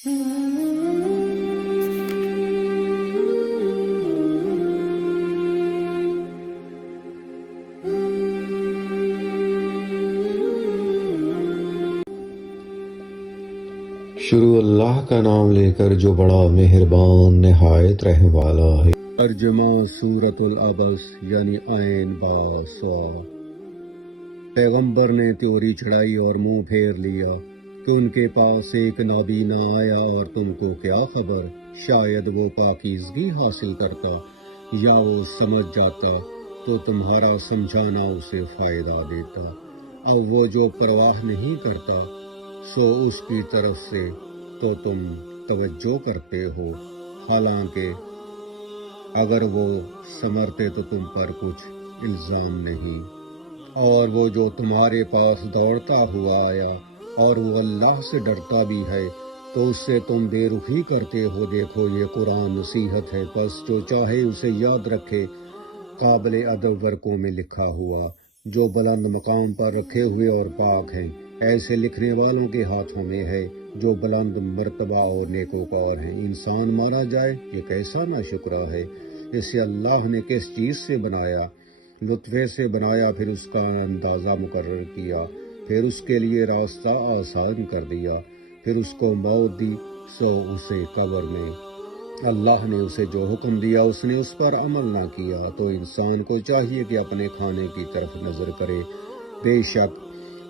شروع اللہ کا نام لے کر جو بڑا مہربان نہایت رحم والا ہے۔ ترجمہ سورۃ العبس یعنی عین با صاد۔ پیغمبر نے تیوری چڑھائی اور منہ پھیر لیا کہ ان کے پاس ایک نابینا آیا اور تم کو کیا خبر؟ شاید وہ پاکیزگی حاصل کرتا یا وہ سمجھ جاتا تو تمہارا سمجھانا اسے فائدہ دیتا۔ اب وہ جو پرواہ نہیں کرتا سو اس کی طرف سے تو تم توجہ کرتے ہو، حالانکہ اگر وہ سنورتے تو تم پر کچھ الزام نہیں۔ اور وہ جو تمہارے پاس دوڑتا ہوا آیا اور وہ اللہ سے ڈرتا بھی ہے تو اس سے تم بے رخی کرتے ہو۔ دیکھو یہ قرآن نصیحت ہے، پس جو چاہے اسے یاد رکھے۔ قابل ادب ورقوں میں لکھا ہوا، جو بلند مقام پر رکھے ہوئے اور پاک ہیں، ایسے لکھنے والوں کے ہاتھوں میں ہے جو بلند مرتبہ اور نیکوکار ہیں۔ انسان مارا جائے یہ کیسا ناشکرا ہے۔ اسے اللہ نے کس چیز سے بنایا؟ لطفے سے بنایا، پھر اس کا اندازہ مقرر کیا، پھر اس کے لیے راستہ آسان کر دیا، پھر اس کو موت دی سو اسے قبر میں۔ اللہ نے اسے جو حکم دیا اس نے اس پر عمل نہ کیا، تو انسان کو چاہیے کہ اپنے کھانے کی طرف نظر کرے۔ بے شک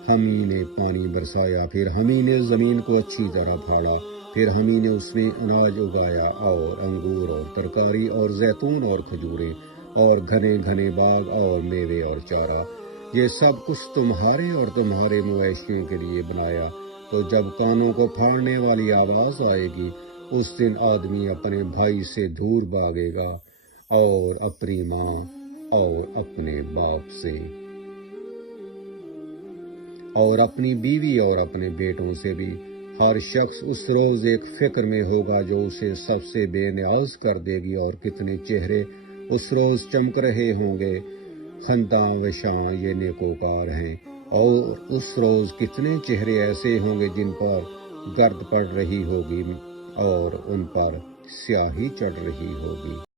ہم ہی نے پانی برسایا، پھر ہم ہی نے زمین کو اچھی طرح پھاڑا، پھر ہم ہی نے اس میں اناج اگایا اور انگور اور ترکاری اور زیتون اور کھجوریں اور گھنے گھنے باغ اور میوے اور چارہ۔ یہ سب کچھ تمہارے اور تمہارے مویشیوں کے لیے بنایا۔ تو جب کانوں کو پھاڑنے والی آواز آئے گی اس دن آدمی اپنے بھائی سے دور بھاگے گا اور اپنی ماں اور اپنے باپ سے اور اپنی بیوی اور اپنے بیٹوں سے بھی۔ ہر شخص اس روز ایک فکر میں ہوگا جو اسے سب سے بے نیاز کر دے گی، اور کتنے چہرے اس روز چمک رہے ہوں گے۔ خنداں وشاں یہ نیکوکار ہیں، اور اس روز کتنے چہرے ایسے ہوں گے جن پر گرد پڑ رہی ہوگی اور ان پر سیاہی چڑھ رہی ہوگی۔